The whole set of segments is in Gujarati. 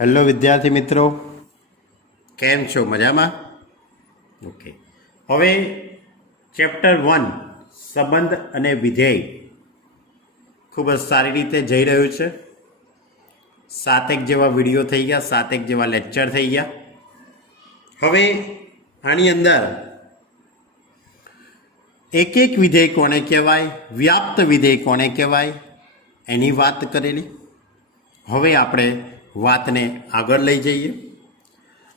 હેલો વિદ્યાર્થી મિત્રો, કેમ છો? મજામાં? ઓકે. હવે ચેપ્ટર 1 સંબંધ અને વિધેય ખૂબ જ સારી રીતે જઈ રહ્યું છે. 7 જેવા વિડીયો થઈ ગયા, 7 જેવા લેક્ચર થઈ ગયા. હવે આની અંદર એક એક વિધેય કોને કહેવાય, વ્યાપ્ત વિધેય કોને કહેવાય, એની વાત કરેલી. હવે આપણે વાતને આગળ લઈ જઈએ.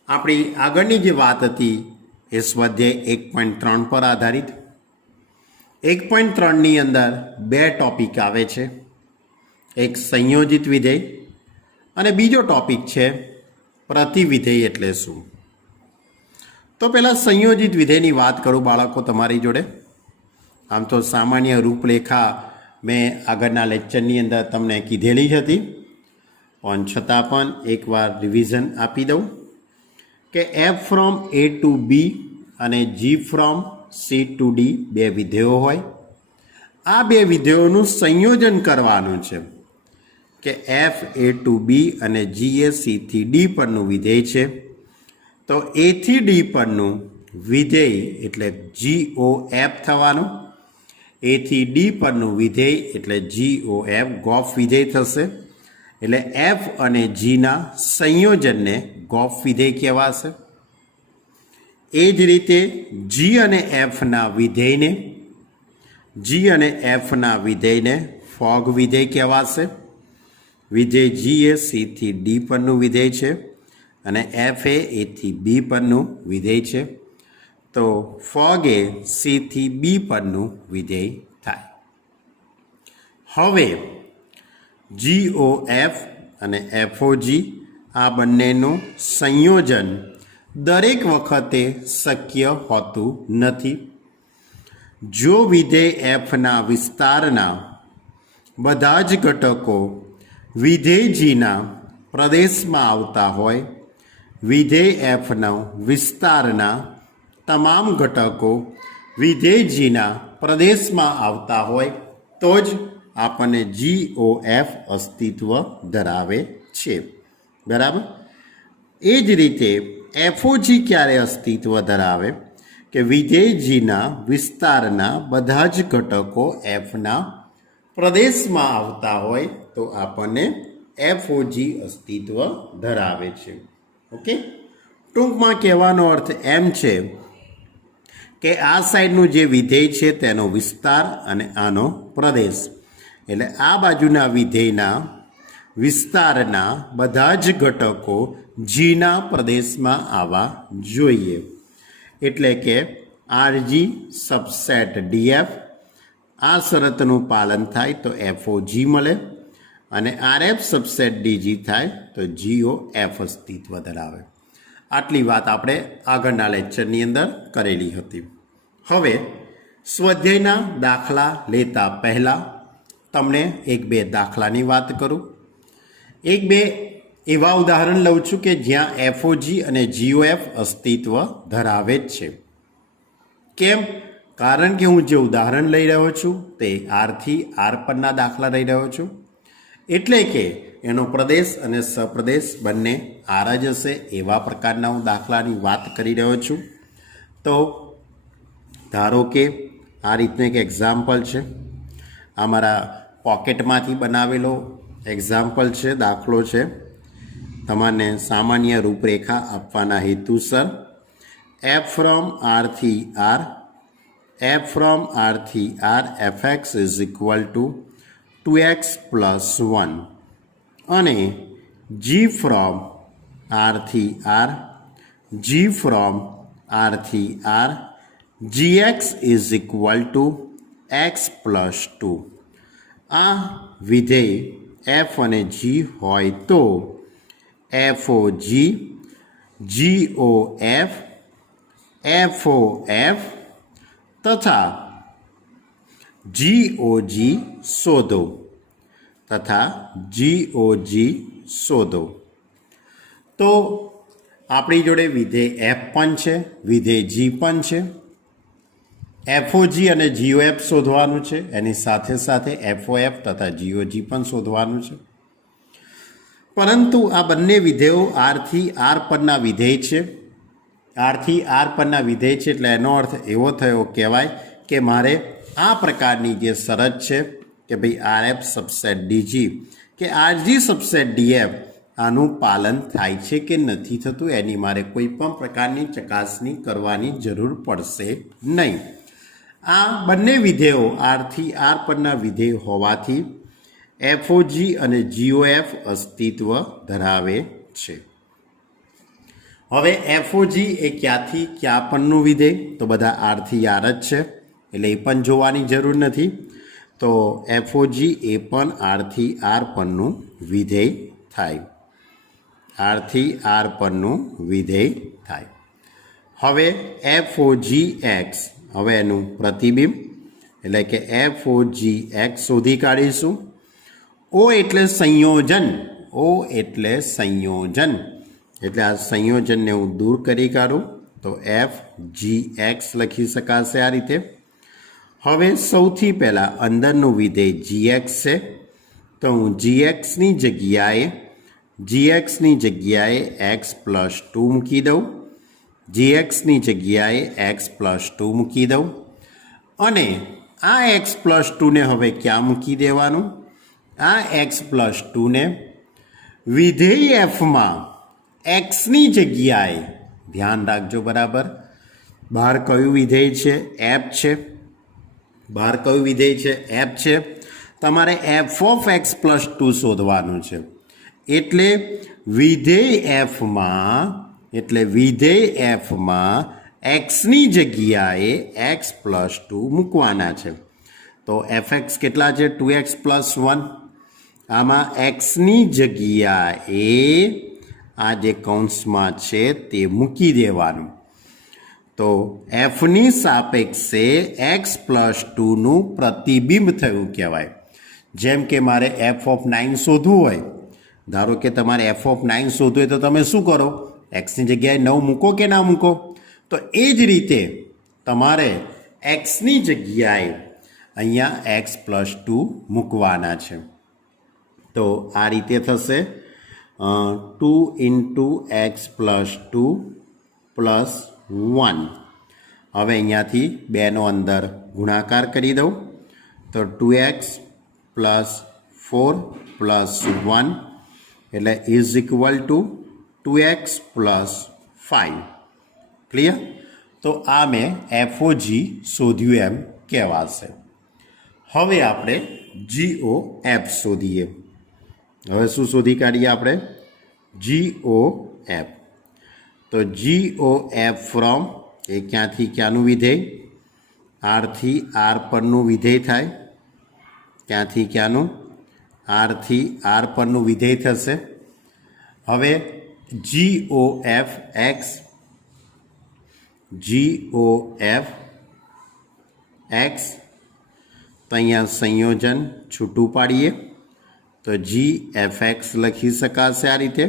આપણી આગળની જે વાત હતી એ સ્વાધ્યાય 1.3 પર આધારિત. 1.3ની અંદર 2 ટોપિક આવે છે. એક સંયોજિત વિધેય અને બીજો ટોપિક છે પ્રતિવિધેય એટલે શું. તો પહેલાં સંયોજિત વિધેયની વાત કરું બાળકો તમારી જોડે. આમ તો સામાન્ય રૂપરેખા મેં આગળના લેક્ચરની અંદર તમને કીધેલી જ હતી, પણ છતાં પણ એકવાર રિવિઝન આપી દઉં કે એફ ફ્રોમ એ ટુ બી અને G from C two D 2 વિધેયો હોય. આ 2 વિધેયોનું સંયોજન કરવાનું છે કે એફ એ ટુ બી અને જી એ સીથી ડી પરનું વિધેય છે. તો એથી ડી પરનું વિધેય એટલે GO F થવાનું. એથી ડી પરનું વિધેય એટલે GO F ગોફ વિધેય થશે. એટલે એફ અને જીના સંયોજનને ગોફ વિધેય કહેવાશે. એ જ રીતે જી અને એફના વિધેયને ફોગ વિધેય કહેવાશે. વિધેય જી એ સીથી ડી પરનું વિધેય છે અને એફ એથી બી પરનું વિધેય છે. તો ફોગ એ સીથી બી પરનું વિધેય થાય. હવે GOF અને FOG આ બંનેનું સંયોજન દરેક વખતે શક્ય હોતું નથી. જો વિધેય એફના વિસ્તારના બધા જ ઘટકો વિધેય જીના પ્રદેશમાં આવતા હોય, વિધેય એફના વિસ્તારના તમામ ઘટકો વિધેય જીના પ્રદેશમાં આવતા હોય તો જ આપણને GOF અસ્તિત્વ ધરાવે છે. બરાબર? એ જ રીતે FOG ક્યારે અસ્તિત્વ ધરાવે કે વિધેય જીના વિસ્તારના બધા જ ઘટકો એફના પ્રદેશમાં આવતા હોય તો આપણને FOG અસ્તિત્વ ધરાવે છે. ઓકે, ટૂંકમાં કહેવાનો અર્થ એમ છે કે આ સાઈડનું જે વિધેય છે તેનો વિસ્તાર અને આનો પ્રદેશ, એટલે આ બાજુના વિધેયના વિસ્તારના બધા જ ઘટકો જીના પ્રદેશમાં આવવા જોઈએ. એટલે કે RG સબસેટ DF આ શરતનું પાલન થાય તો FOG મળે અને RF સબસેટ DG થાય તો GOF અસ્તિત્વ ધરાવે. આટલી વાત આપણે આગળના લેક્ચરની અંદર કરેલી હતી. હવે સ્વાધ્યાયના દાખલા લેતા પહેલાં તમને 1-2 દાખલાની વાત કરું. 1-2 એવા ઉદાહરણ લઉં છું કે જ્યાં FOG અને GOF અસ્તિત્વ ધરાવે જ છે. કેમ? કારણ કે હું જે ઉદાહરણ લઈ રહ્યો છું તે આરથી આર પરના દાખલા લઈ રહ્યો છું. એટલે કે એનો પ્રદેશ અને સપ્રદેશ બંને આર જ હશે એવા પ્રકારના હું દાખલાની વાત કરી રહ્યો છું. તો ધારો કે આ રીતનું એક એક્ઝામ્પલ છે. આ મારા પોકેટમાંથી બનાવેલો એક્ઝામ્પલ છે, દાખલો છે. તમારે સામાન્ય રૂપરેખા આપવાના હેતુસર એફ ફ્રોમ આર થી R fx is equal to 2x plus 1 અને જી ફ્રોમ આર થી R gx is equal to x plus 2. આ વિધેય એફ અને જી હોય તો FOG, GOF, FOF તથા GOG શોધો. તો આપણી જોડે વિધેય એફ પણ છે, વિધેય જી પણ છે. FOG અને GOF શોધવાનું છે, એની સાથે સાથે FOF તથા GOG પણ શોધવાનું છે. પરંતુ આ બંને વિધેયો આરથી આર પરના વિધેય છે. આરથી આર પરના વિધેય છે એટલે એનો અર્થ એવો થયો કહેવાય કે મારે આ પ્રકારની જે શરત છે કે ભાઈ આર એફ સબસેટ ડીજી કે આરજી સબસેટ ડીએફ આનું પાલન થાય છે કે નથી થતું એની મારે કોઈ પણ પ્રકારની ચકાસણી કરવાની જરૂર પડશે નહીં. આ બંને વિધેયો આરથી આર પરના વિધેય હોવાથી એફઓજી અને જીઓએફ અસ્તિત્વ ધરાવે છે. હવે એફઓજી એ ક્યાંથી ક્યાં પણનું વિધેય? તો બધા આરથી આર જ છે એટલે એ પણ જોવાની જરૂર નથી. તો એફઓજી એ પણ આરથી આર પણનું વિધેય થાય. આરથી આર પણનું વિધેય થાય. હવે એફઓજી એક્સ, હવે એનું પ્રતિબિંબ એટલે કે એફઓજી એક્સ શોધી કાઢીશું. ઓ એટલે સંયોજન, ઓ એટલે સંયોજન એટલે આ સંયોજનને હું દૂર કરી કાઢું તો એફ જી એક્સ લખી શકાશે આ રીતે. હવે સૌથી પહેલાં અંદરનું વિધેય જીએક્સ છે તો હું જીએક્સની જગ્યાએ એક્સ પ્લસ 2 મૂકી દઉં. જીએક્સની જગ્યાએ એક્સ પ્લસ 2 મૂકી દઉં અને આ એક્સ પ્લસ 2ને હવે ક્યાં મૂકી દેવાનું? આ એક્સ પ્લસ 2ને વિધેય એફમાં એક્સની જગ્યાએ, ધ્યાન રાખજો બરાબર, બહાર કયું વિધેય છે? એફ છે. બહાર કયું વિધેય છે? એફ છે. તમારે એફ ઓફ એક્સ પ્લસ 2 શોધવાનું છે એટલે વિધેય એફમાં એક્સની જગ્યાએ એક્સ પ્લસ 2 મૂકવાના છે. તો એફ એક્સ કેટલા છે? 2x plus 1. આમાં એક્સની જગ્યાએ આ જે કૌંસમાં છે તે મૂકી દેવાનું. તો એફની સાપેક્ષે એક્સ પ્લસ 2નું પ્રતિબિંબ થયું કહેવાય. જેમ કે મારે એફ ઓફ 9 શોધવું હોય, ધારો કે તમારે એફ ઓફ 9 શોધવું હોય તો તમે શું કરો? એક્સની જગ્યાએ 9 મૂકો કે ના મૂકો? તો એ જ રીતે તમારે એક્સની જગ્યાએ અહીંયા એક્સ પ્લસ 2 મૂકવાના છે. તો આ રીતે થશે 2 ઇન્ટુ એક્સ પ્લસ 2 પ્લસ 1. હવે અહીંયાથી 2નો અંદર ગુણાકાર કરી દઉં તો 2x પ્લસ 4 પ્લસ 1 એટલે is equal to 2x plus 5. Clear? તો આ મેં એફઓજી શોધ્યું એમ કહેવાશે. હવે આપણે જીઓ એફ શોધીએ. હવે શું શોધી કાઢીએ આપણે? જીઓ એફ. તો જીઓ એફ ફ્રોમ એ ક્યાંથી ક્યાંનું વિધેય? આરથી આર પરનું વિધેય થાય. ક્યાંથી ક્યાંનું? આરથી આર પરનું વિધેય થશે. હવે Jio F x, Jio F x તો અહીંયા સંયોજન છૂટું પાડીએ તો જી એફ એક્સ લખી શકાશે આ રીતે.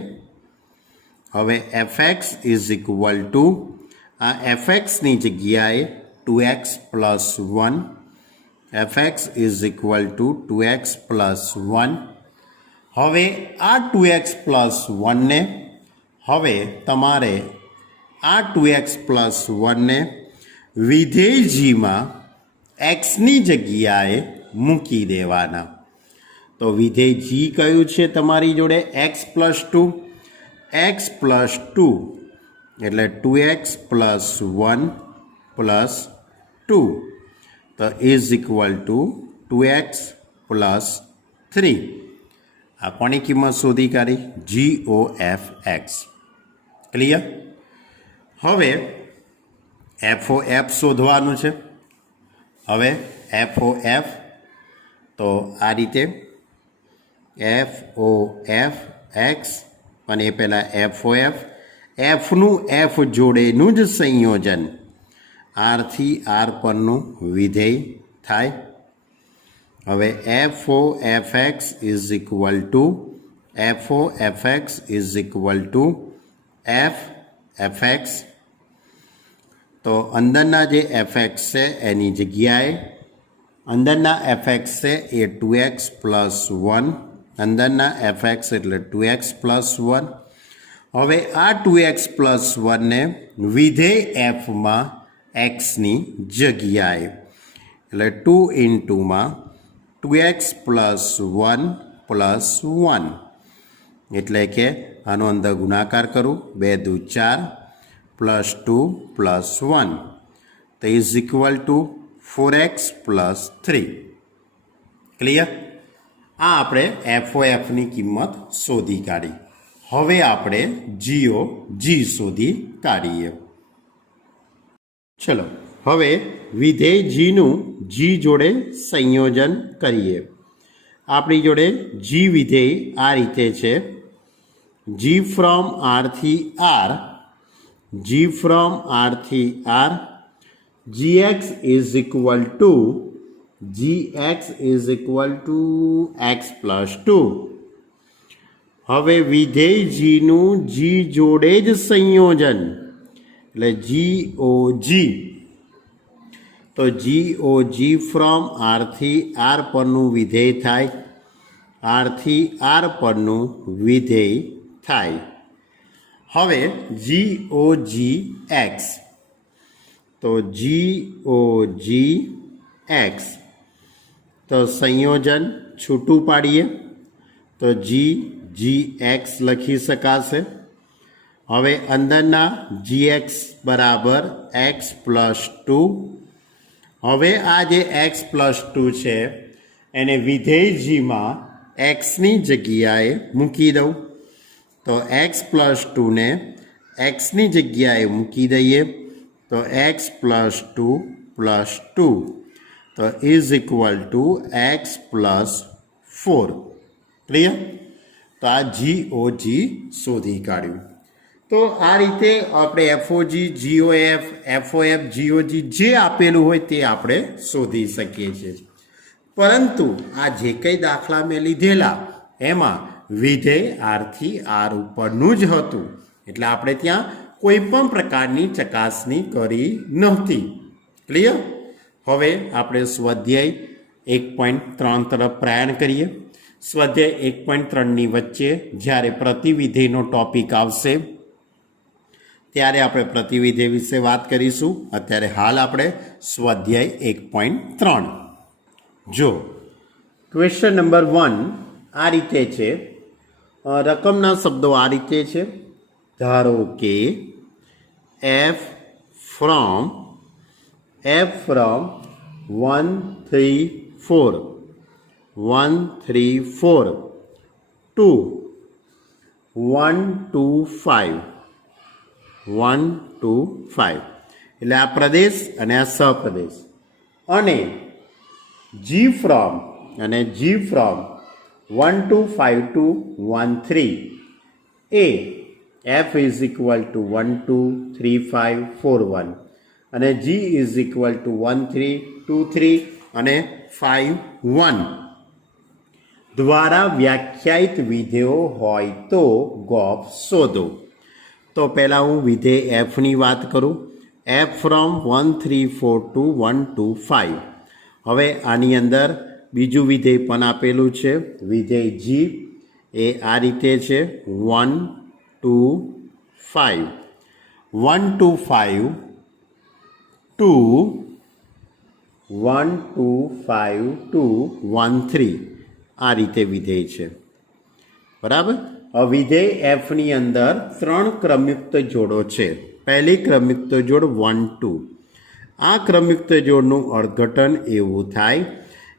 હવે F x is equal two આ એફ એક્સની જગ્યાએ 2x plus 1, F x is equal to 2x plus 1. હવે આ 2x પ્લસ 1ને હવે તમારે આ 2x પ્લસ 1ને વિધેય જીમાં એક્સની જગ્યાએ મૂકી દેવાના. તો વિધેય જી કયું છે તમારી જોડે? X plus 2. એક્સ પ્લસ 2 એટલે 2x પ્લસ 1 પ્લસ 2 તો is equal to 2x plus 3. આ કોની કિંમત શોધી કાઢી? Jio F x. ક્લિયર? હવે એફઓ એફ શોધવાનું છે. હવે એફઓ એફ તો આ રીતે એફઓ એફ એક્સ અને એ પહેલાં એફઓ એફ, એફનું એફ જોડેનું જ સંયોજન આરથી આર પરનું વિધેય થાય. હવે FO F x is equal two FO F x is equal to f F x. તો અંદરના જે એફ એક્સ છે એની જગ્યાએ અંદરના એફ એક્સ છે એ 2x પ્લસ 1 અંદરના એફ એટલે 2x પ્લસ 1. હવે આ 2x પ્લસ 1ને વિધેય એફમાં એક્સની જગ્યાએ એટલે 2 ઇન્ટુમાં 2x પ્લસ 1 પ્લસ 1 એટલે કે આનો અંદર ગુણાકાર કરું 2 દુ 4 પ્લસ 2 પ્લસ 1 તો is equal two 4x plus 3. Clear? આ આપણે એફઓએફની કિંમત શોધી કાઢી. હવે આપણે જી શોધી કાઢીએ. ચલો હવે વિધેય જીનું જી જોડે સંયોજન કરીએ. આપણી જોડે જી વિધેય આ રીતે છે. જી ફ્રોમ આર થી આર, જી ફ્રોમ આર થી R, gx is equal to x plus 2. હવે વિધેય જીનું જી જોડે જ સંયોજન એટલે GOG. તો GOG ફ્રોમ આર થી આર પરનું વિધેય થાય, આર થી આર પરનું વિધેય થાય. હવે GOG x, તો GOG x તો સંયોજન છૂટું પાડીએ તો GX લખી શકાશે. હવે અંદરના GX બરાબર x પ્લસ 2. હવે આ જે x પ્લસ 2 છે એને વિધેય જીમાં એક્સની જગ્યાએ મૂકી દઉં તો x પ્લસ 2ને એક્સની જગ્યાએ મૂકી દઈએ તો x પ્લસ 2 પ્લસ 2 તો is equal to x plus 4. Clear? તો આ GOG શોધી કાઢ્યું. તો આ રીતે આપણે FOG, GOF, FOF, GOG જે આપેલું હોય તે આપણે શોધી શકીએ છીએ. પરંતુ આ જે કંઈ દાખલા મેં લીધેલા એમાં વિધેય આરથી આર ઉપરનું જ હતું એટલે આપણે ત્યાં કોઈ પણ પ્રકારની ચકાસણી કરી નહોતી. ક્લિયર? હવે આપણે સ્વાધ્યાય 1.3 તરફ પ્રયાણ કરીએ. સ્વાધ્યાય 1.3ની વચ્ચે જ્યારે પ્રતિવિધેયનો ટોપિક આવશે ત્યારે આપણે પ્રતિવિધેય વિશે વાત કરીશું. અત્યારે હાલ આપણે સ્વાધ્યાય 1.3 જો ક્વેશ્ચન નંબર 1 આ રીતે છે. રકમના શબ્દો આ રીતે છે. ધારો કે f from 1 3 4 to 1 to 5 એટલે આ પ્રદેશ અને આ સહપ્રદેશ અને g from 1 to 5 to 1 3 A f is equal to 1 2 3 5 4 1 અને g is equal to 1 3 2 3 અને 5 1 દ્વારા વ્યાખ્યાયિત વિધેયો હોય તો ગોફ શોધો. તો પહેલાં હું વિધેય એફની વાત કરું. f from 1 3 4 to 1 2 5. હવે આની અંદર બીજું વિધેય પણ આપેલું છે. વિધેય g એ આ રીતે છે 1 2 5 1 to 5 to 1 to 5 to 1 3 આ રીતે વિધેય છે. બરાબર? હવે વિધેય એફની અંદર 3 ક્રમયુક્ત જોડો છે. પહેલી ક્રમયુક્ત જોડ 1 2. આ ક્રમયુક્ત જોડનું અર્થઘટન એવું થાય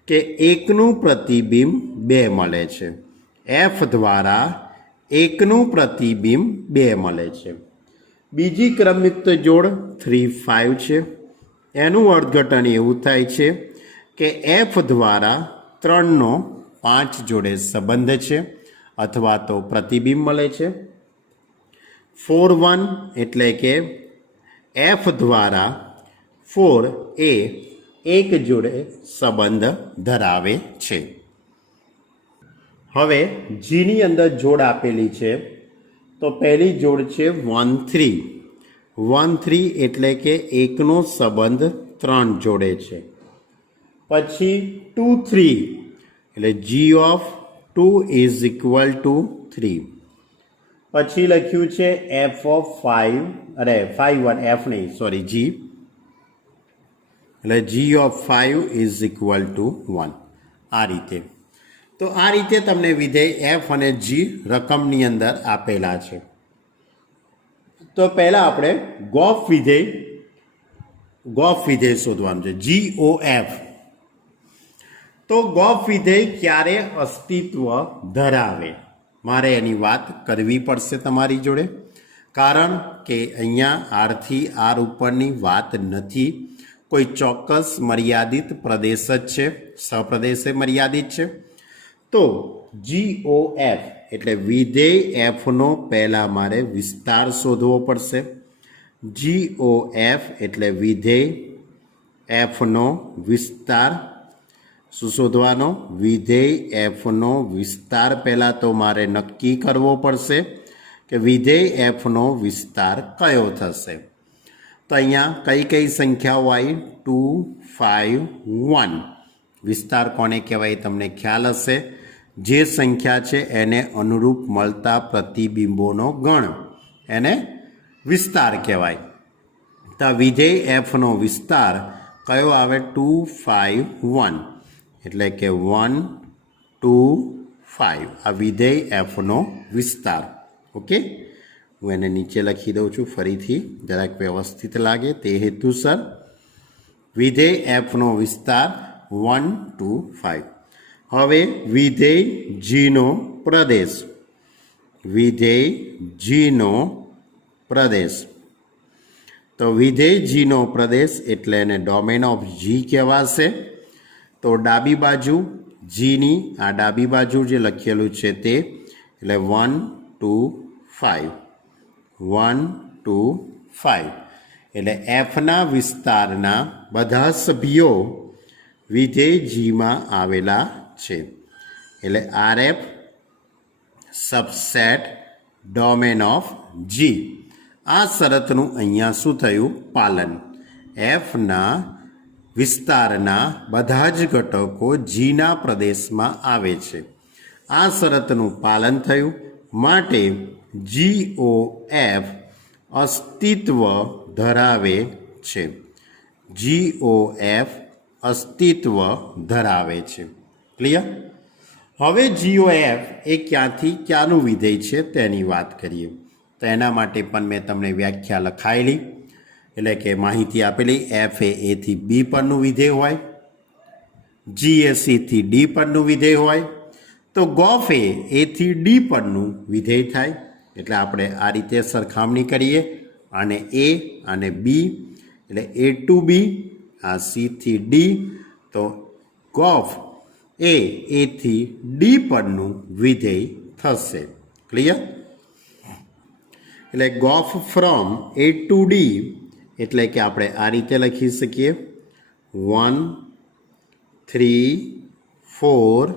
કે એકનું પ્રતિબિંબ 2 મળે છે. એફ દ્વારા એકનું પ્રતિબિંબ 2 મળે છે. બીજી ક્રમયુક્ત જોડ 3 5 છે. એનું અર્થઘટન એવું થાય છે કે એફ દ્વારા 3નો 5 જોડે સંબંધ છે અથવા તો પ્રતિબિંબ મળે છે. 4 1 એટલે કે એફ દ્વારા 4 એ 1 જોડે સંબંધ ધરાવે છે. હવે જીની અંદર જોડ આપેલી છે તો પહેલી જોડ છે 1 3. 1 3 એટલે કે એકનો સંબંધ 3 જોડે છે. પછી 2 3 એટલે g of 2 is equal two 3. પછી લખ્યું છે એફ ઓફ 5 અરે 5 1 એફ નહીં સોરી જી એટલે જી ઓફ 5 ઇઝ ઇક્વલ ટુ 1. આ રીતે તો આ રીતે તમને વિધેય એફ અને જી રકમની અંદર આપેલા છે. તો પહેલાં આપણે ગોફ વિધેય શોધવાનું છે જી ઓ એફ. તો ગોફ વિધેય ક્યારે અસ્તિત્વ ધરાવે મારે એની વાત કરવી પડશે તમારી જોડે, કારણ કે અહીંયા આરથી આર ઉપરની વાત નથી, કોઈ ચોક્કસ મર્યાદિત પ્રદેશ જ છે, સપ્રદેશે મર્યાદિત છે. તો જી ઓ એફ એટલે વિધેય એફનો પહેલાં મારે વિસ્તાર શોધવો પડશે. જી ઓ એફ એટલે વિધેય એફનો વિસ્તાર. શું શોધવાનો? વિધેય એફનો વિસ્તાર પહેલાં તો મારે નક્કી કરવો પડશે કે વિધેય એફનો વિસ્તાર કયો થશે. તો અહીંયા કઈ કઈ સંખ્યાઓ આવી? 2 5 1. વિસ્તાર કોને કહેવાય તમને ખ્યાલ હશે, જે સંખ્યા છે એને અનુરૂપ મળતા પ્રતિબિંબોનો ગણ એને વિસ્તાર કહેવાય. તો વિધેય એફનો વિસ્તાર કયો આવે? 2 5 1 એટલે કે 1 2 5 આ વિધેય એફનો વિસ્તાર. ઓકે, હું એને નીચે લખી દઉં છું ફરીથી જરાક વ્યવસ્થિત લાગે તે હેતુસર. વિધેય એફનો વિસ્તાર 1 2 5. હવે વિધેય જીનો પ્રદેશ. વિધેય જીનો પ્રદેશ તો વિધેય જીનો પ્રદેશ એટલે એને ડોમેન ઓફ જી કહેવાશે. તો ડાબી બાજુ જીની આ ડાબી બાજુ જે લખેલું છે તે એટલે 1 2 5 1 2 5 એટલે એફના વિસ્તારના બધા સભ્યો વિધેય જીમાં આવેલા છે. એટલે R F subset domain of G. આ શરતનું અહીંયા શું થયું? પાલન. એફના વિસ્તારના બધા જ ઘટકો જીના પ્રદેશમાં આવે છે. આ શરતનું પાલન થયું માટે જી ઓ એફ અસ્તિત્વ ધરાવે છે. જી ઓ એફ અસ્તિત્વ ધરાવે છે. ક્લિયર? હવે જી ઓ એફ એ ક્યાંથી ક્યાંનું વિધેય છે તેની વાત કરીએ. તો એના માટે પણ મેં તમને વ્યાખ્યા લખાયેલી, એટલે કે માહિતી આપેલી. એફ એ એથી બી પરનું વિધેય હોય, જી એ સીથી ડી પરનું વિધેય હોય, તો ગોફ એ એથી ડી પરનું વિધેય થાય. એટલે આપણે આ રીતે સરખામણી કરીએ, આને એ અને બી એટલે એ ટુ બી, આ સીથી ડી, તો ગોફ એ એથી ડી પરનું વિધેય થશે. ક્લિયર? એટલે ગોફ ફ્રોમ એ ટુ ડી એટલે કે આપણે આ રીતે લખી શકીએ 1 3 4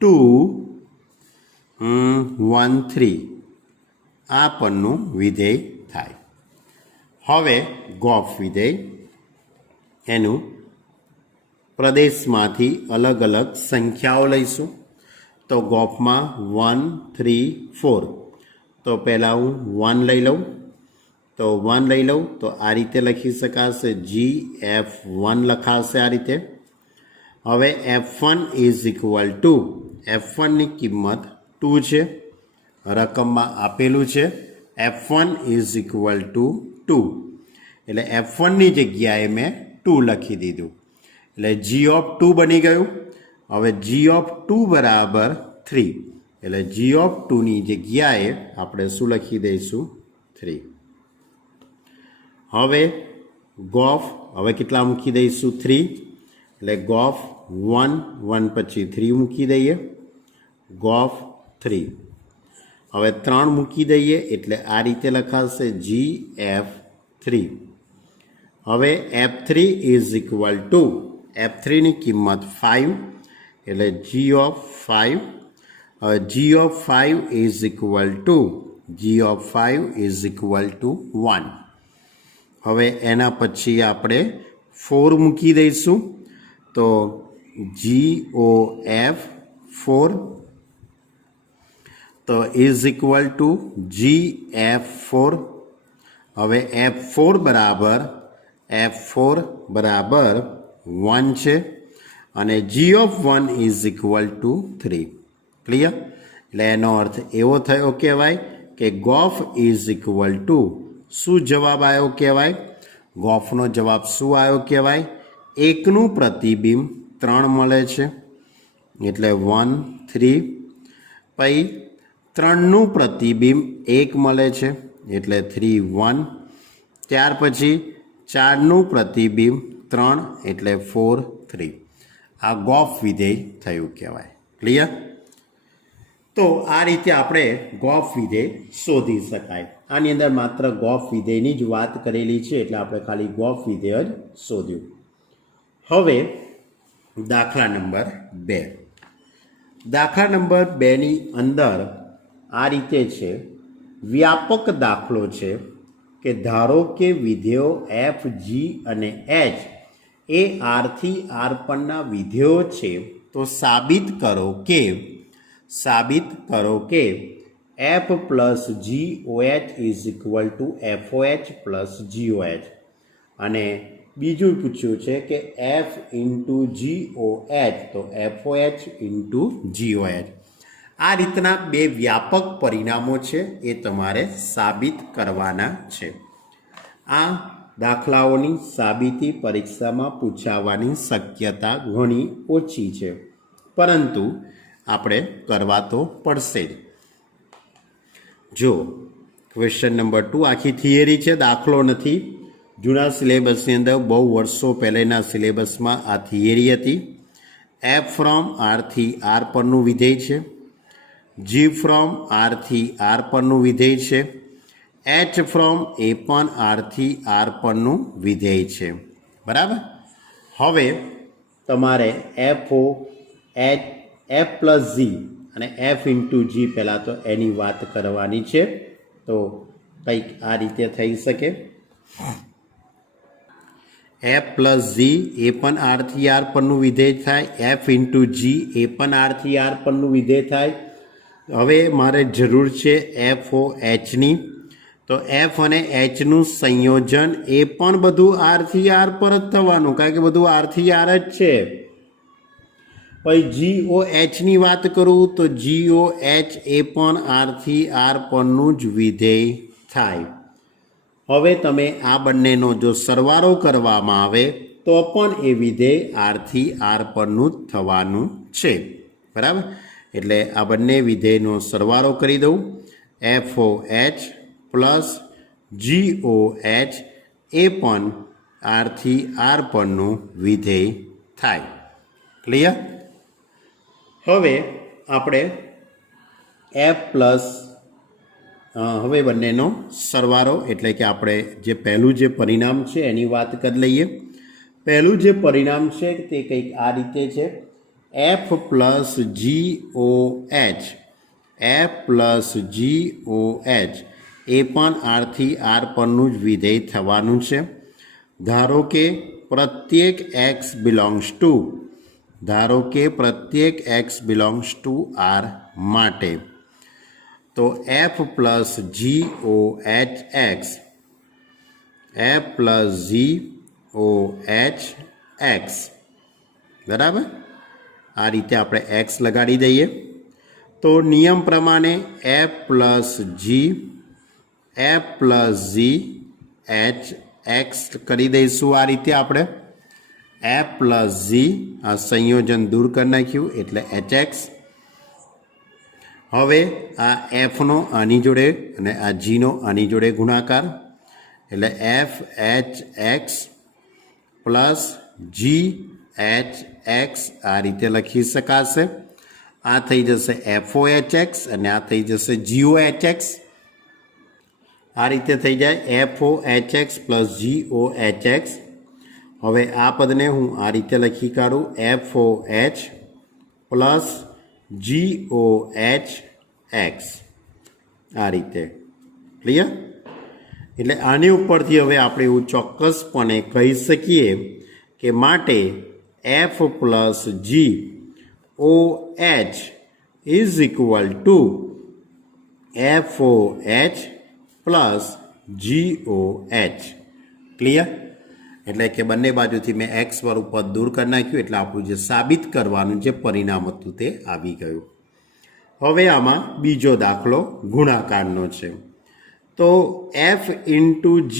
2 1 3 આ પરનું વિધેય થાય. હવે ગોફ વિધેય એનું પ્રદેશમાંથી અલગ અલગ સંખ્યાઓ લઈશું. તો ગોફમાં 1 3 4 તો પહેલાં હું 1 લઈ લઉં. તો 1 લઈ લઉં તો આ રીતે લખી શકાશે, જી એફ 1 લખાશે આ રીતે. હવે F1 ઇઝ ઇક્વલ ટુ, F1ની કિંમત 2 છે, રકમમાં આપેલું છે. F1 ઇઝ ઇક્વલ ટુ 2 એટલે F1ની જગ્યાએ મેં 2 લખી દીધું. એટલે જી ઓફ 2 બની ગયું. હવે જી ઓફ 2 બરાબર 3 એટલે જી ઓફ 2ની જગ્યાએ આપણે શું લખી દઈશું? 3. હવે ગોફ હવે કેટલા મૂકી દઈશું? 3 એટલે ગોફ 1 1 પછી 3 મૂકી દઈએ, ગોફ 3. હવે 3 મૂકી દઈએ એટલે આ રીતે લખાશે જી એફ 3. હવે F3 ઇઝ ઇક્વલ ટુ, F3ની કિંમત 5 એટલે જી ઓફ 5. હવે G of 5 is equal to, G of 5 is equal to 1. હવે એના પછી આપણે 4 મૂકી દઈશું. તો જી ઓ એફ 4 તો ઇઝ ઇક્વલ ટુ GF4. હવે F4 બરાબર 1 છે અને G(1) is equal two 3. Clear? એટલે એનો અર્થ એવો થયો કહેવાય કે ગોફ ઇઝ ઇક્વલ ટુ શું જવાબ આવ્યો કહેવાય? ગોફનો જવાબ શું આવ્યો કહેવાય? 1નું પ્રતિબિંબ 3 મળે છે એટલે 1 3. પછી 3નું પ્રતિબિંબ 1 મળે છે એટલે 3 1. ત્યાર પછી 4નું પ્રતિબિંબ 3 એટલે 4 3. આ ગોફ વિધેય થયું કહેવાય. ક્લિયર? તો આ રીતે આપણે ગોફ વિધેય શોધી શકાય. આની અંદર માત્ર ગોફ વિધેયની જ વાત કરેલી છે એટલે આપણે ખાલી ગોફ વિધેય જ શોધ્યું. હવે દાખલા નંબર 2. દાખલા નંબર 2ની અંદર આ રીતે છે. વ્યાપક દાખલો છે કે ધારો કે વિધેયો f, g અને h એ rથી r પરના વિધેયો છે તો સાબિત કરો કે f plus GOH is equal two FOH plus GOH. અને બીજું પૂછ્યું છે કે f ઇન્ટુ GOH તો FOH ઇન્ટુ GOH. આ રીતના બે વ્યાપક પરિણામો છે એ તમારે સાબિત કરવાના છે. આ દાખલાઓની સાબિતી પરીક્ષામાં પૂછાવાની શક્યતા ઘણી ઓછી છે પરંતુ આપણે કરવા તો પડશે જ. જો ક્વેશ્ચન નંબર 2 આખી થિયરી છે, દાખલો નથી. જૂના સિલેબસની અંદર બહુ વર્ષો પહેલાંના સિલેબસમાં આ થિયરી હતી. f ફ્રોમ rથી r પરનું વિધેય છે, g ફ્રોમ rથી r પરનું વિધેય છે, h ફ્રોમ એ પણ rથી r પરનું વિધેય છે. બરાબર? હવે તમારે f પ્લસ g અને f ઇન્ટુ g પહેલાં તો એની વાત કરવાની છે. તો કંઈક આ રીતે થઈ શકે. f પ્લસ g એ પણ rથી r પરનું વિધેય થાય, f ઇન્ટુ g એ પણ rથી r પરનું વિધેય થાય. હવે મારે જરૂર છે FOHની. તો f અને hનું સંયોજન એ પણ બધું rથી r પર જ થવાનું કારણ કે બધું rથી r જ છે. પછી GOHની વાત કરું તો GOH એ પણ rથી r પરનું જ વિધેય થાય. હવે તમે આ બંનેનો જો સરવાળો કરવામાં આવે તો પણ એ વિધેય rથી r પરનું જ થવાનું છે. બરાબર? એટલે આ બંને વિધેયનો સરવાળો કરી દઉં. FOH પ્લસ GOH એ પણ rથી r પરનું વિધેય થાય. ક્લિયર? હવે આપણે f પ્લસ હવે બંનેનો સરવાળો એટલે કે આપણે જે પહેલું જે પરિણામ છે એની વાત કરી લઈએ. પહેલું જે પરિણામ છે તે કંઈક આ રીતે છે. f પ્લસ GOH એ પણ rથી r પરનું જ વિધેય થવાનું છે. ધારો કે પ્રત્યેક x બિલોંગ્સ ટુ r માટે તો f પ્લસ GOHX બરાબર? આ રીતે આપણે x લગાડી દઈએ તો નિયમ પ્રમાણે f પ્લસ g H કરી દઈશું. આ રીતે આપણે f પ્લસ g આ સંયોજન દૂર કરી નાખ્યું એટલે HX. હવે આ fનો આની જોડે અને આ gનો આની જોડે ગુણાકાર એટલે FHX પ્લસ GHX આ રીતે લખી શકાશે. આ થઈ જશે FOHX અને આ થઈ જશે GOHX. આ રીતે થઈ જાય FOHX પ્લસ GOHX. હવે આ પદને હું આ રીતે લખી કાઢું FOH પ્લસ GOHX આ રીતે. ક્લિયર? એટલે આની ઉપરથી હવે આપણે એવું ચોક્કસપણે કહી શકીએ કે માટે f plus GOH is equal two FOH plus GOH. Clear? એટલે કે બંને બાજુથી મેં એક્સ વાળું પદ દૂર કરી નાખ્યું એટલે આપણું જે સાબિત કરવાનું જે પરિણામ હતું તે આવી ગયું. હવે આમાં બીજો દાખલો ગુણાકારનો છે. તો F ઇન્ટુ G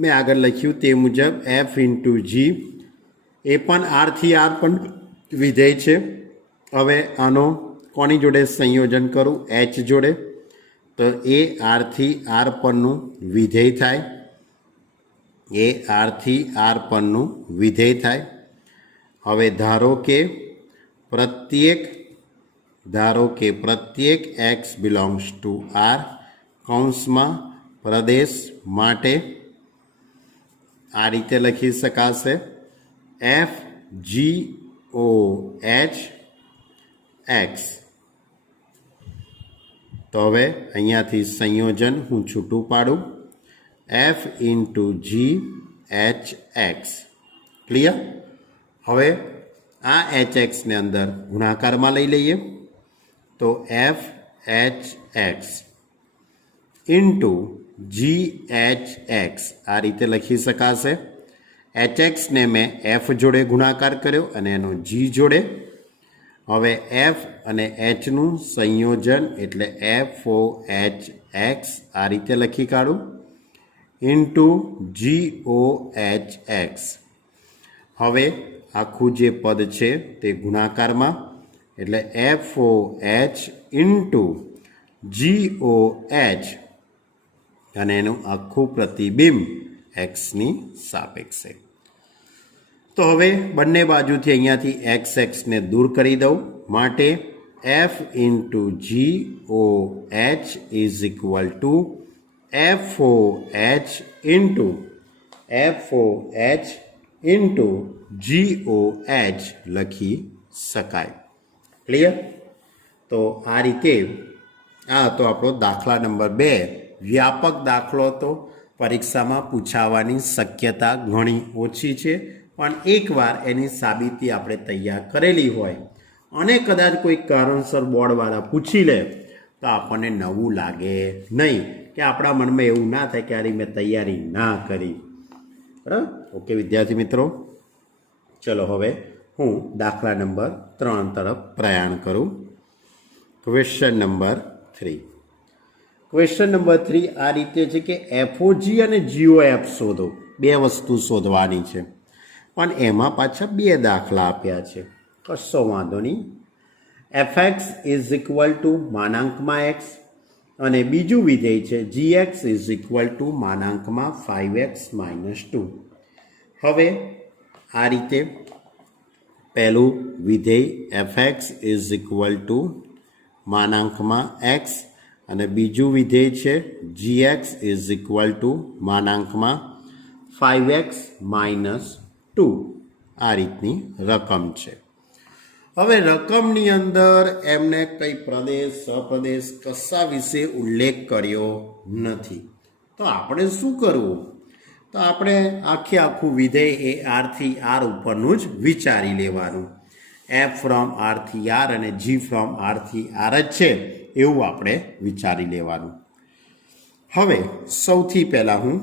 મેં આગળ લખ્યું તે મુજબ F ઇન્ટુ G એ પણ આરથી આર પણ વિધેય છે. હવે આનો કોની જોડે સંયોજન કરું? H જોડે. તો એ આરથી આર પરનું વિધેય થાય. એ આરથી આર પરનું વિધેય થાય. હવે ધારો કે પ્રત્યેક એક્સ બિલોંગ્સ ટુ આર કૌંસમાં પ્રદેશ માટે આ રીતે લખી શકાશે FGOH એક્સ. તો હવે અહીંયાથી સંયોજન હું છૂટું પાડું F into GH x. Clear? હવે આ HX ને અંદર ગુણાકારમાં લઈ લઈએ તો FHX ઇન્ટુ GHX આ રીતે લખી શકાશે. HX ને મેં F જોડે ગુણાકાર કર્યો અને એનો G જોડે. હવે F અને Hનું સંયોજન એટલે FOHX આ રીતે લખી કાઢું ઇન્ટુ GOHX. હવે આખું જે પદ છે તે ગુણાકારમાં એટલે FOH ઇન્ટુ GOH અને એનું આખું પ્રતિબિંબ એક્સની સાપેક્ષે. તો હવે બંને બાજુથી અહીંયાથી એક્સ ને દૂર કરી દઉં માટે F into GOH is equal two FOH into GOH લખી શકાય. ક્લિયર? તો આ રીતે આ તો આપણો દાખલા નંબર 2. વ્યાપક દાખલો તો પરીક્ષામાં પૂછાવાની શક્યતા ઘણી ઓછી છે, પણ એકવાર એની સાબિતી આપણે તૈયાર કરેલી હોય અને કદાચ કોઈ કારણસર બોર્ડવાળા પૂછી લે તો આપણને નવું લાગે નહીં, કે આપણા મનમાં એવું ના થાય કે આરી મેં તૈયારી ના કરી. બરાબર? ઓકે વિદ્યાર્થી મિત્રો, ચલો હવે હું દાખલા નંબર 3 તરફ પ્રયાણ કરું. Question number 3. ક્વેશ્ચન નંબર 3 આ રીતે છે કે FOG અને GOF શોધો. બે વસ્તુ શોધવાની છે પણ એમાં પાછા બે દાખલા આપ્યા છે. કશો વાંધો નહીં. FX ઇઝ ઇક્વલ ટુ માનાંકમાં એક્સ અને બીજું વિધેય છે GX ઇઝ ઇક્વલ ટુ માનાંકમાં 5x - 2. હવે આ રીતે પહેલું વિધેય FX ઇઝ ઇક્વલ ટુ માનાંકમાં એક્સ અને બીજું વિધેય છે GX ઇઝ ઇક્વલ ટુ માનાંકમાં 5x - 2. આ રીતની રકમ છે. હવે રકમની અંદર એમને કંઈ પ્રદેશ સપ્રદેશ કશા વિશે ઉલ્લેખ કર્યો નથી. તો આપણે શું કરવું? તો આપણે આખું વિધેય એ આરથી આર ઉપરનું જ વિચારી લેવાનું. F ફ્રોમ આરથી આર અને G ફ્રોમ આરથી આર જ છે એવું આપણે વિચારી લેવાનું. હવે સૌથી પહેલાં હું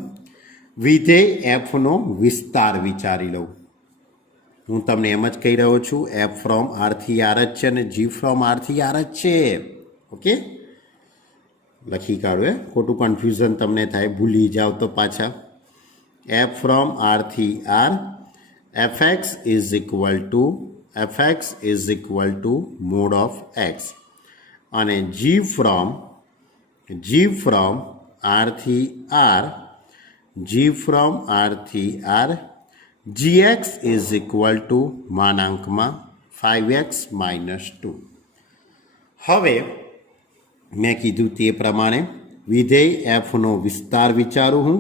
વિધેય Fનો વિસ્તાર વિચારી લઉં. હું તમને એમ જ કહી રહ્યો છું F ફ્રોમ આરથી આર જ છે અને G ફ્રોમ આરથી આર જ છે. ઓકે, લખી કાઢો. ખોટું કન્ફ્યુઝન તમને થાય, ભૂલી જાઓ તો પાછા. F ફ્રોમ આરથી R FX is equal to mod of x અને G ફ્રોમ આરથી R GX is equal to માનાંકમાં 5x - 2. હવે મેં કીધું તે પ્રમાણે વિધેય Fનો વિસ્તાર વિચારું હું.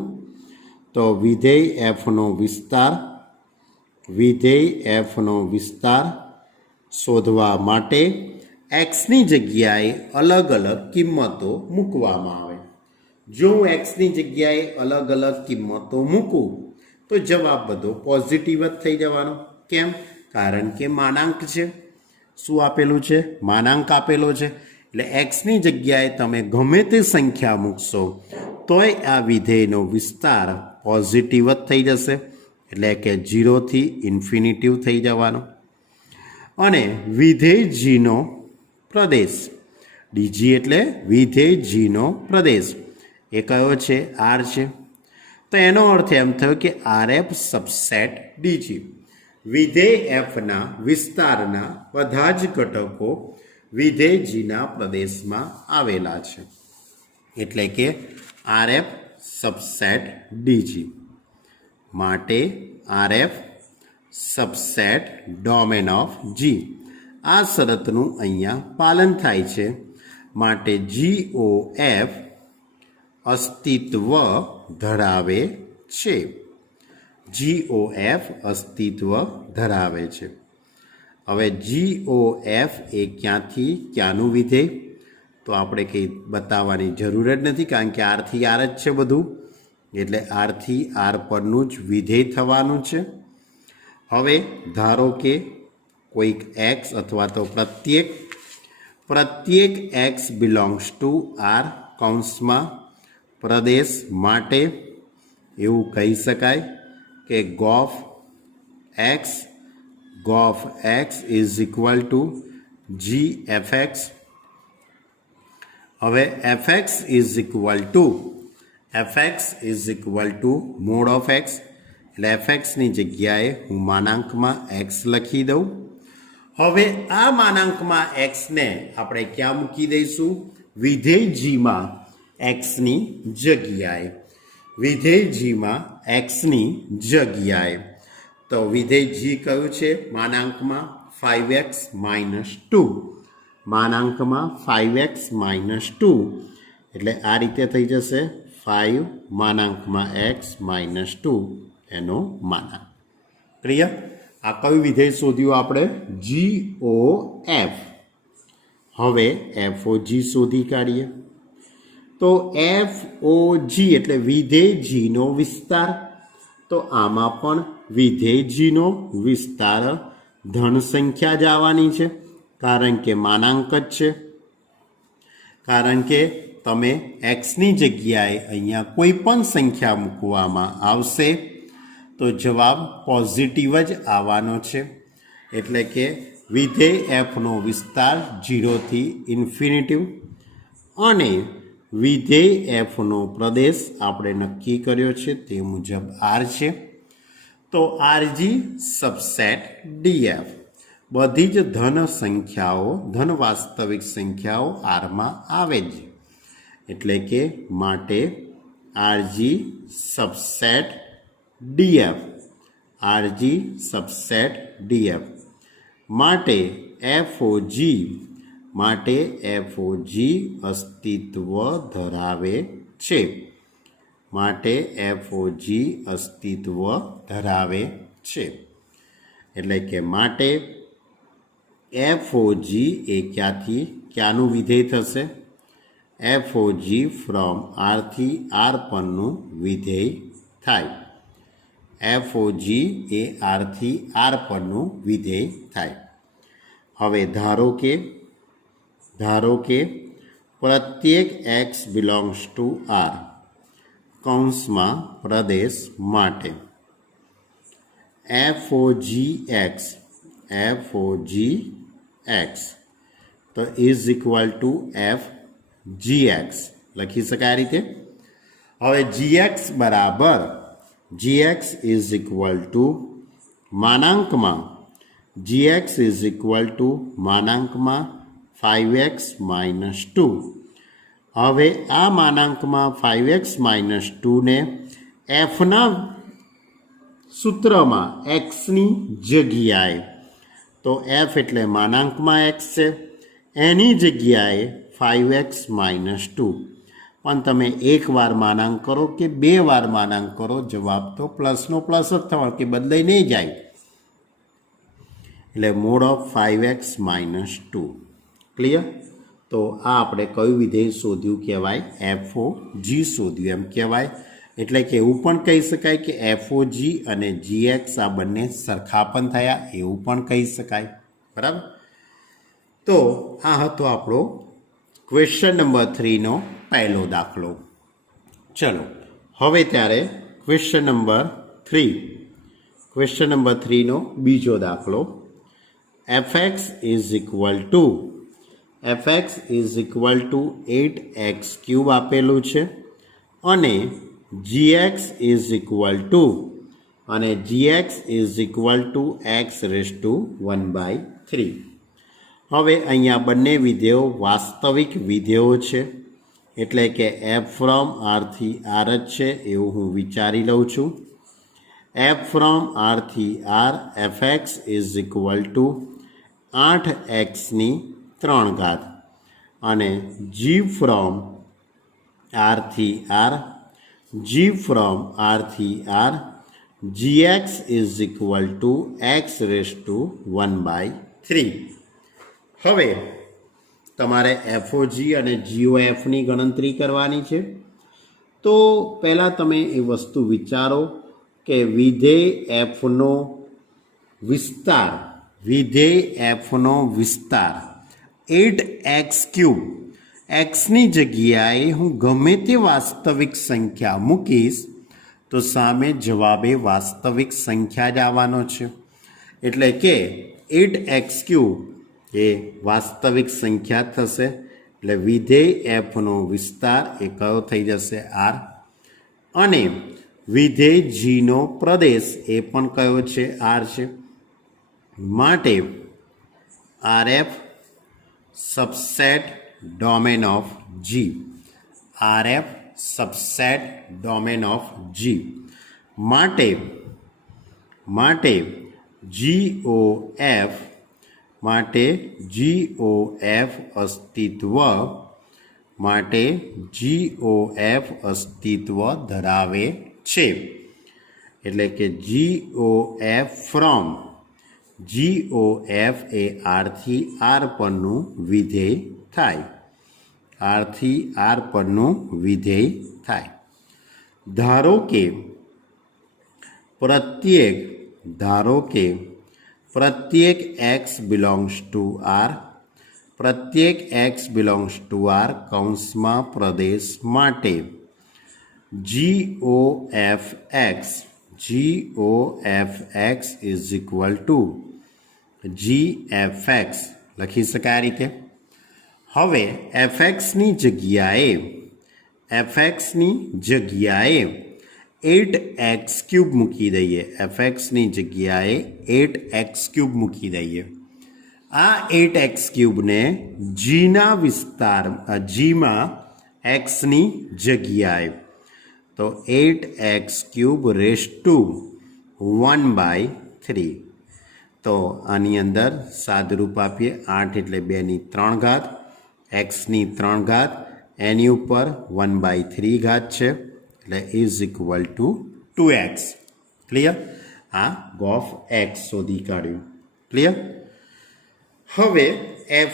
તો વિધેય Fનો વિસ્તાર શોધવા માટે એક્સની જગ્યાએ અલગ અલગ કિંમતો મૂકવામાં આવે. જો હું એક્સની જગ્યાએ અલગ અલગ કિંમતો મૂકું તો જવાબ બધો પોઝિટિવ જ થઈ જવાનો. કેમ? કારણ કે માનાંક છે. શું આપેલું છે? માનાંક આપેલો છે. એટલે એક્સની જગ્યાએ તમે ગમે તે સંખ્યા મૂકશો તોય આ વિધેયનો વિસ્તાર પોઝિટિવ જ થઈ જશે, એટલે કે 0થી ઇન્ફિનિટિવ થઈ જવાનો. અને વિધેય જીનો પ્રદેશ, ડીજી એટલે વિધેય જીનો પ્રદેશ, એ કયો છે? આર છે. તો એનો અર્થ એમ થયો કે આરએફ સબસેટ ડીજી, વિધેય એફના વિસ્તારના બધા જ ઘટકો વિધેય જીના પ્રદેશમાં આવેલા છે, એટલે કે આરએફ સબસેટ ડીજી. માટે RF subset domain of G, આ શરતનું અહીંયા પાલન થાય છે. માટે GOF અસ્તિત્વ ધરાવે છે. GOF અસ્તિત્વ ધરાવે છે. હવે GOF એ ક્યાંથી ક્યાંનું વિધેય? તો આપણે કંઈ બતાવવાની જરૂર જ નથી, કારણ કે આરથી આર જ છે બધું, એટલે આરથી આર પરનું જ વિધેય થવાનું છે. હવે ધારો કે કોઈક એક્સ અથવા તો પ્રત્યેક એક્સ બિલોંગ્સ ટુ આર કૌંસમાં પ્રદેશ માટે એવું કહી શકાય કે G of x is equal to GFX. હવે fx is equal to mod of x, એટલે fxની જગ્યાએ હું માનાંકમાં x લખી દઉં. હવે આ માનાંકમાં xને આપણે ક્યાં મૂકી દઈશું? વિધેય જીમાં xની જગ્યાએ. તો વિધેય જી કયું છે? માનાંકમાં 5x - 2, માનાંકમાં 5x - 2, એટલે આ રીતે થઈ જશે 5 માનાંકમાં x - 2 એનો માનાંક. ક્લિયર? આ કયું વિધેય શોધ્યું આપણે? GOF. હવે FOG શોધી કાઢીએ. તો FOG એટલે વિધેય જીનો વિસ્તાર. તો આમાં પણ વિધેય જીનો વિસ્તાર ધન સંખ્યા જ આવવાની છે, કારણ કે માનાંક જ છે. કારણ કે તમે એક્સની જગ્યાએ અહીંયા કોઈ પણ સંખ્યા મૂકવામાં આવશે તો જવાબ પોઝિટિવ જ આવવાનો છે. એટલે કે વિધેય એફનો વિસ્તાર 0થી ઇન્ફિનિટિવ, અને વિધેય એફનો પ્રદેશ આપણે નક્કી કર્યો છે તે મુજબ આર છે. તો આરજી સબસેટ ડીએફ, બધી જ ધન વાસ્તવિક સંખ્યાઓ આરમાં આવે છે. એટલે કે માટે આરજી સબસેટ ડીએફ, માટે FOG અસ્તિત્વ ધરાવે છે. એટલે કે માટે FOG એ ક્યાંથી ક્યાંનું વિધેય થશે? FOG ફ્રોમ આરથી આર પરનું વિધેય થાય. FOG એ આરથી આર પરનું વિધેય થાય. હવે ધારો કે પ્રત્યેક એક્સ બિલોંગ્સ ટુ આર કૌંસમાં પ્રદેશ માટે FOGX તો ઇઝ ઇક્વલ ટુ FGX લખી શકાય આ રીતે. હવે GX ઇઝ ઇક્વલ ટુ માનાંકમાં 5x - 2. હવે આ માનાંકમાં 5x - 2 ને એફના સૂત્રમાં એક્સની જગ્યાએ, તો એફ એટલે માનાંકમાં એક્સ છે, એની જગ્યાએ 5x - 2. પણ તમે એક વાર માનાંક કરો કે બે વાર માનાંક કરો, જવાબ તો પ્લસનો પ્લસ જ થવાનો, કે બદલાઈ નહીં જાય. એટલે મોડ ઓફ 5x - 2. ક્લિયર? તો આ આપણે કયું વિધેય શોધ્યું કહેવાય? FOG શોધ્યું એમ કહેવાય. એટલે કે એવું પણ કહી શકાય કે FOG અને GX આ બંને સરખા પણ થયા, એવું પણ કહી શકાય. બરાબર? તો આ હતો આપણો ક્વેશ્ચન નંબર 3નો પહેલો દાખલો. ચલો હવે ત્યારે ક્વેશ્ચન નંબર 3નો બીજો દાખલો. fx is equal two 8x³ આપેલું છે અને gx is equal two x⁻⁴. હવે અહીંયા બંને વિધેયો વાસ્તવિક વિધેયો છે, એટલે કે f ફ્રોમ r થી r જ છે એવું હું વિચારી લઉં છું. f ફ્રોમ r થી r fx is equal two 8x³ અને g ફ્રોમ r થી r gx is equal two x⁻⁴. હવે તમારે FOG અને GOFની ગણતરી કરવાની છે. તો પહેલાં તમે એ વસ્તુ વિચારો કે વિધેય fનો વિસ્તાર 8x³ xની જગ્યાએ હું ગમે તે વાસ્તવિક સંખ્યા મૂકીશ તો સામે જવાબે વાસ્તવિક સંખ્યા જ આવવાનો છે. એટલે કે 8x³ એ વાસ્તવિક સંખ્યા થશે. એટલે વિધેય fનો વિસ્તાર એ કયો થઈ જશે? r. અને વિધેય gનો પ્રદેશ એ પણ કયો છે? r છે. માટે rf subset domain of g. rf subset domain of g માટે GOF અસ્તિત્વ ધરાવે છે. એટલે કે GOF એ r થી r પરનું વિધેય થાય. ધારો કે પ્રત્યેક x⁻⁴ કૌંસમાં પ્રદેશ માટે GOFX is equal to GFX લખી શકાય આ રીતે. હવે fxની જગ્યાએ 8x³ મૂકી દઈએ. આ 8x³ જીના જીમાં xની જગ્યાએ તો 8x³⁻⁴. તો આની અંદર સાદુરૂપ આપીએ. 8 એટલે 2⁵, x⁻⁵, એની ઉપર 1/3 છે એટલે is equal to 2x. Clear? આ ગોફ x શોધી કાઢ્યું. ક્લિયર? હવે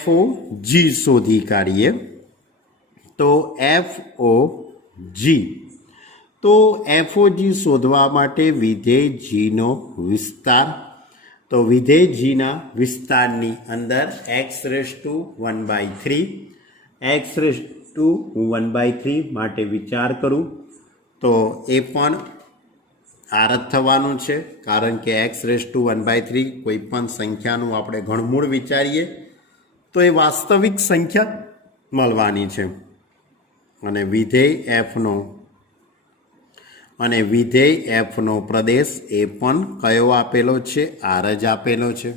FOG શોધી કાઢીએ. તો FOG શોધવા માટે વિધેય gનો વિસ્તાર. તો વિધેય gના વિસ્તારની અંદર x⁻⁴ માટે વિચાર કરું તો એ પણ r જ થવાનું છે, કારણ કે x⁻⁴ કોઈ પણ સંખ્યાનું આપણે ઘણમૂળ વિચારીએ તો એ વાસ્તવિક સંખ્યા મળવાની છે. અને વિધેય fનો પ્રદેશ એ પણ કયો આપેલો છે? r જ આપેલો છે.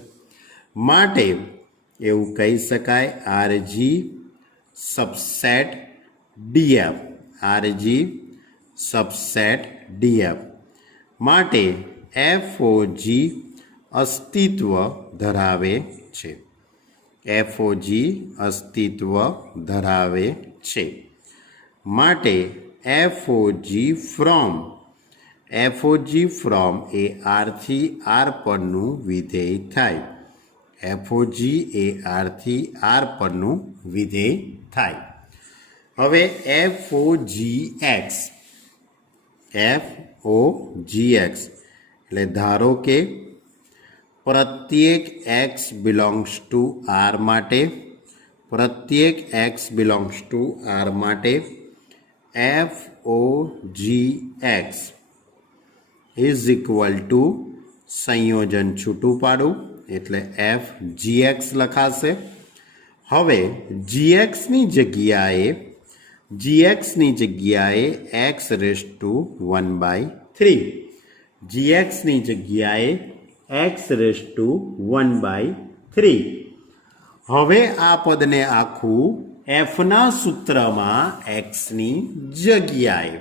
માટે એવું કહી શકાય rg સબસેટ df. માટે FOG અસ્તિત્વ ધરાવે છે. માટે FOG ફ્રોમ એ r થી r પરનું વિધેય થાય. હવે FOGX એટલે ધારો કે પ્રત્યેક x⁻⁴ માટે પ્રત્યેક એક્સ બિલોંગ્સ ટુ આર માટે FOGX ઇઝ ઇક્વલ ટુ સંયોજન છૂટું પાડું એટલે FGX લખાશે. હવે GXની જગ્યાએ x રેઝ ટુ 1/3 GXની જગ્યાએ x રેઝ ટુ 1/3. હવે આ પદને આખું fના સૂત્રમાં xની જગ્યાએ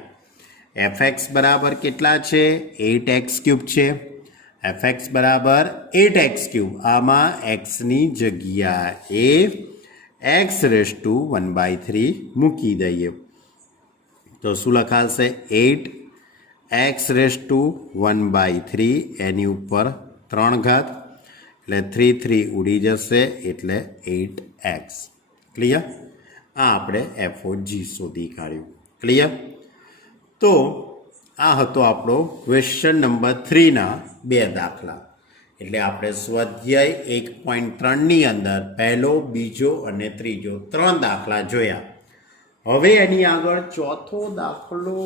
fx બરાબર કેટલા છે 8x³ છે. fx બરાબર 8x³ આમાં xની જગ્યાએ x રેઝ ટુ 1/3 મૂકી દઈએ તો શું લખાશે 8x રેઝ ટુ 1/3 એની ઉપર 3 ઘાત એટલે 3 3 ઉડી જશે એટલે 8x. ક્લિયર? આ આપણે FOG શોધી કાઢ્યું. ક્લિયર? તો આ હતો આપણો ક્વેશ્ચન નંબર 3ના 2 દાખલા. એટલે આપણે સ્વાધ્યાય 1.3ની અંદર પહેલો, બીજો અને ત્રીજો 3 દાખલા જોયા. હવે એની આગળ ચોથો દાખલો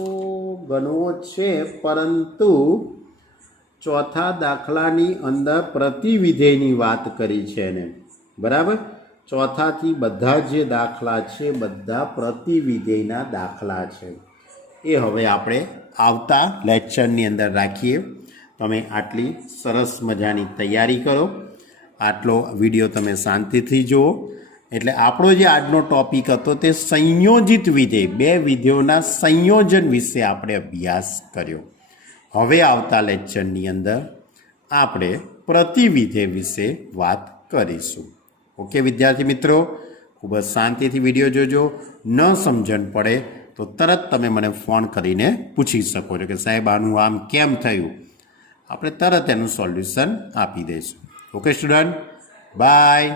ગણવો છે, પરંતુ ચોથા દાખલાની અંદર પ્રતિવિધેયની વાત કરી છે એને. બરાબર? ચોથાથી બધા જે દાખલા છે બધા પ્રતિવિધેયના દાખલા છે. એ હવે આપણે આવતા લેક્ચરની અંદર રાખીએ. તમે આટલી સરસ મજાની તૈયારી કરો. આટલો વિડીયો તમે શાંતિથી જુઓ. એટલે આપણો જે આજનો ટોપિક હતો તે સંયોજિત વિધેય, 2 વિધેયોના સંયોજન વિશે આપણે અભ્યાસ કર્યો. હવે આવતા લેક્ચરની અંદર આપણે પ્રતિવિધેય વિશે વાત કરીશું. ઓકે વિદ્યાર્થી મિત્રો, ખૂબ જ શાંતિથી વિડીયો જોજો. ન સમજણ પડે તો તરત તમે મને ફોન કરીને પૂછી શકો છો કે સાહેબ આનું આમ કેમ થયું. આપણે તરત એનું સોલ્યુશન આપી દઈશું. Okay student, by.